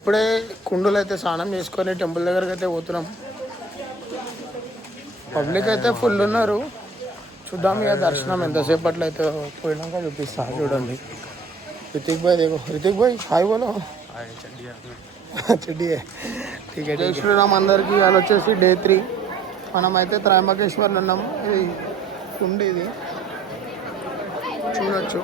ఇప్పుడే కుండలు అయితే స్నానం చేసుకొని టెంపుల్ దగ్గరికి అయితే పోతున్నాం. పబ్లిక్ అయితే ఫుల్ ఉన్నారు. చూద్దాం ఇక దర్శనం ఎంతసేపట్లో అయితే పోయినాక చూపిస్తా. చూడండి రితిక్ భాయ్ దేగో, రితిక్ భాయ్ హాయ్ బోలో. చెడ్డీ టికెట్. జై శ్రీరామ్ అందరికి. వాళ్ళు వచ్చేసి డే 3. మనమైతే త్రయంబకేశ్వర్లో ఉన్నాము. ఇది కుండ, ఇది చూడొచ్చు.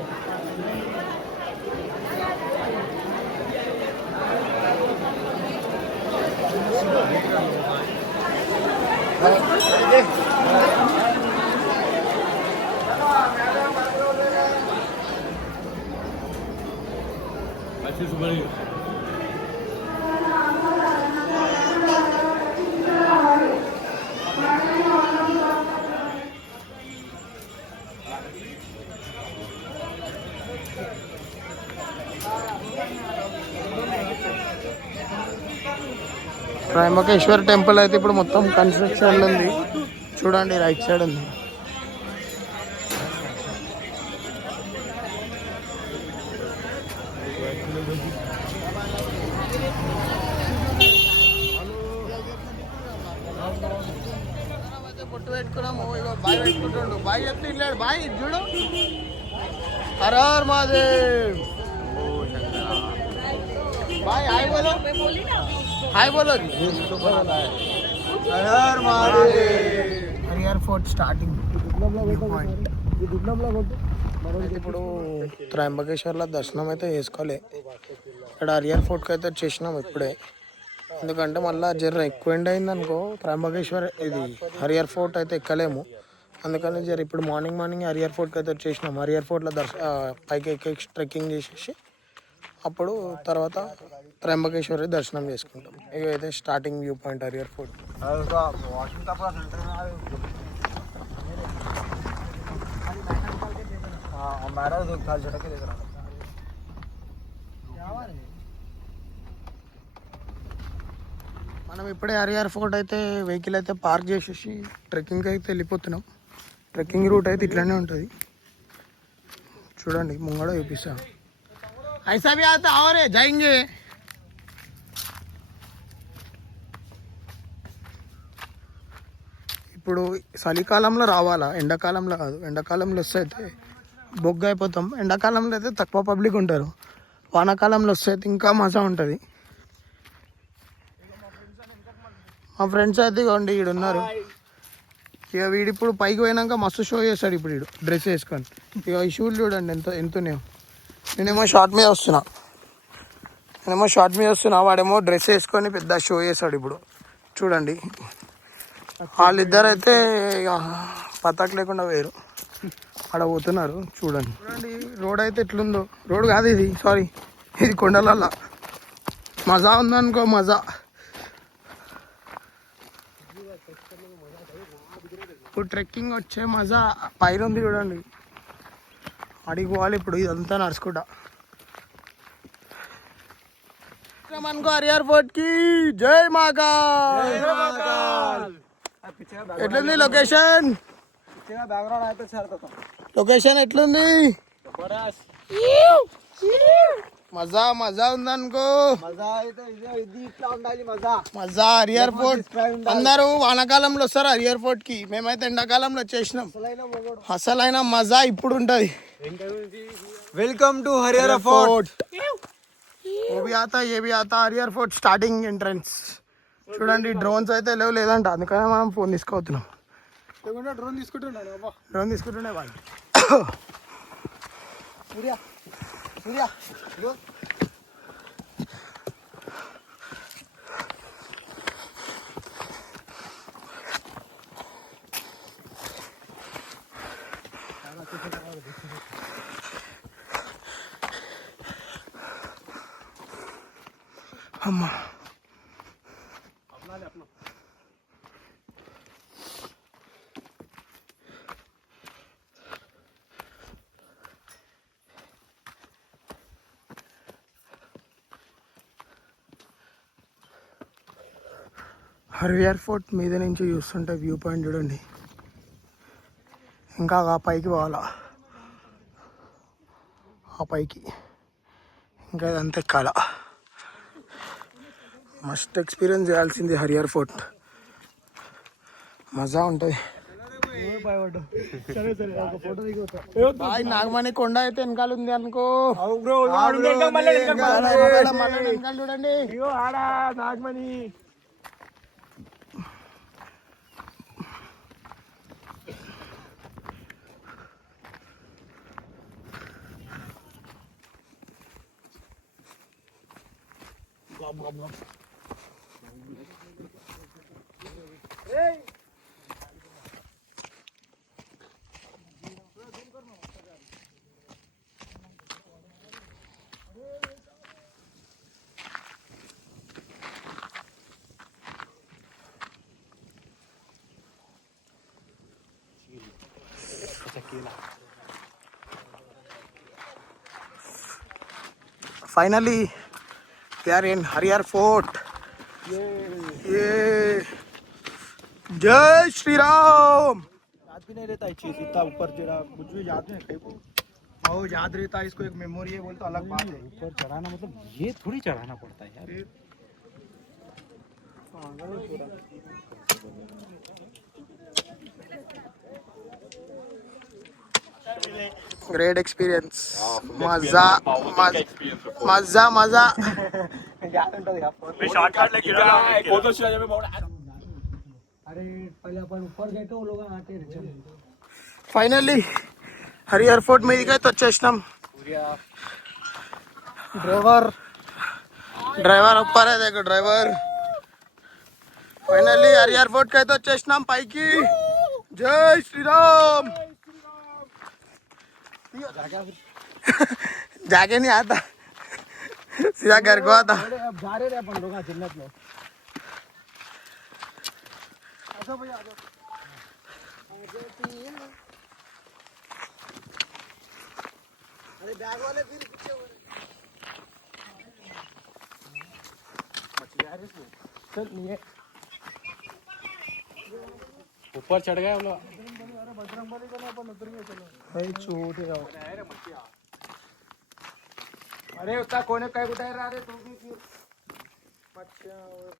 త్రయంబకేశ్వర్ టెంపుల్ అయితే ఇప్పుడు మొత్తం కన్స్ట్రక్షన్ ఉంది. చూడండి రైట్ సైడ్ ఉంది. పొట్టు పెట్టుకున్నాము. ఇగో బాయ్ పెట్టుకుంటుండు. బాయ్ చెప్తే ఇల్లాడు. బాయ్ చూడు. హర్ హర్ మహాదేవ్. బాయ్ హాయ్ బోలో, హాయ్ బోలో. హర్ మహాదేవ్. Harihar fort starting. ఇప్పుడు త్రయంబకేశ్వర్లో దర్శనం అయితే చేసుకోలే. ఇక్కడ హరిహర్ ఫోర్ట్కి అయితే వచ్చేసినాం ఇప్పుడే. ఎందుకంటే మళ్ళీ జర ఎక్కువ ఎండ్ అయింది అనుకో, త్రయంబకేశ్వర్ ఇది హరిహర్ ఫోర్ట్ అయితే ఎక్కలేము. అందుకని జర ఇప్పుడు మార్నింగ్ హరిహర్ ఫోర్ట్కి అయితే వచ్చేసినాం. హరిహర్ ఫోర్ట్లో పైకి ఎక్కి ట్రెక్కింగ్ చేసేసి అప్పుడు తర్వాత త్రయంబకేశ్వరి దర్శనం చేసుకుంటాం. ఇవైతే starting view point Harihar fort. మనం ఇప్పుడే హరిహర్ ఫోర్ట్ అయితే వెహికల్ అయితే పార్క్ చేసేసి ట్రెక్కింగ్కి అయితే వెళ్ళిపోతున్నాం. ట్రెక్కింగ్ రూట్ అయితే ఇట్లానే ఉంటుంది. చూడండి ముంగడ చూపిస్తా. ఐసా భీ ఆతా ఔరే జాయింగే. ఇప్పుడు చలికాలంలో రావాలా, ఎండాకాలంలో కాదు. ఎండాకాలంలో వస్తే అయితే బొగ్గ అయిపోతాం. ఎండాకాలంలో అయితే తక్కువ పబ్లిక్ ఉంటారు. వానాకాలంలో వస్తే అయితే ఇంకా మజా ఉంటుంది. మా ఫ్రెండ్స్ అయితే ఇవ్వండి ఈడు ఉన్నారు. ఇక వీడు ఇప్పుడు పైకి పోయినాక మస్తు షో చేస్తాడు. ఇప్పుడు వీడు డ్రెస్ వేసుకొని. ఇక ఈ షూలు చూడండి ఎంతున్నాయో. నేనేమో షార్ట్ మీద వస్తున్నా, వాడేమో డ్రెస్ వేసుకొని పెద్ద షో చేస్తాడు. ఇప్పుడు చూడండి వాళ్ళిద్దరు అయితే ఇక పతాక్ లేకుండా వేరు ఆడ పోతున్నారు. చూడండి రోడ్ అయితే ఎట్లుందో. రోడ్ కాదు ఇది, సారీ, ఇది కొండలల్లా. మజా ఉందనుకో, మజా. ఇప్పుడు ట్రెక్కింగ్ వచ్చే మజా పైన ఉంది. చూడండి అడిగి పోవాలి ఇప్పుడు. ఇదంతా నడుచుకుంటా అనుకో. హరిహర్ ఫోర్ట్ కి జై మహాకాల్. ఎట్లుంది లొకేషన్? లొకేషన్ ఎట్లుంది? మజా ఉందనుకో. మజా హరిహర్ ఫోర్ట్. అందరూ వానాకాలంలో వస్తారు హరిహర్ ఫోర్ట్ కి. మేమైతే ఎండాకాలంలో వచ్చేసినాం. అసలైన మజా ఇప్పుడు ఉంటది. Welcome to Harihara fort. वो भी आता ये भी आता. Harihar fort starting entrance. చూడండి డ్రోన్స్ అయితే లేదంట. అందుకనే మనం ఫోన్ తీసుకోతున్నాం. డ్రోన్ తీసుకుంటుండే వాళ్ళు. అమ్మా హరిహర్ ఫోర్ట్ మీద నుంచి చూస్తుంటే వ్యూ పాయింట్ చూడండి. ఇంకా ఆ పైకి పోవాలా, ఆ పైకి ఇంకా ఇదంతా ఎక్కాల. మస్ట్ ఎక్స్పీరియన్స్ చేయాల్సింది హరియర్ ఫోర్ట్. మజా ఉంటుంది. నాగమణి కొండ అయితే వెనకాల ఉంది అనుకో. వెనకాల చూడండి. Nagamani Finally, we are in Harihar Fort. ये जय श्री राम. याद भी नहीं रहता चीज इतना ऊपर चढ़ा कुछ भी याद नहीं कहीं को और याद रहता है इसको एक मेमोरी है बोल तो अलग बात है. ऊपर चढ़ाना मतलब ये थोड़ी चढ़ाना पड़ता है यार. Great experience. मजा मजा मजा. अरे पहले अपन ऊपर गए तो लोग आते रहे. फाइनली हरिहर फोर्ट में तो వచ్చేసినాం. డ్రైవర్ ऊपर है देखो ड्राइवर. फाइनली हरिहर फोर्ट का तो వచ్చేసినాం పైకి. जय श्री राम. जाके नहीं आता सीधा घर को आता. अब जा रहे अपन लोग जन्नत में. अरे बैग वाले फिर पीछे हो रहे. चल नहीं है ऊपर चढ़ गए हम लोग. बजरंगबली को अपन उतर गए. चलो भाई छोटे जाओ. अरे उतना कोने कहीं उठाए रहा रे तू भी फिर.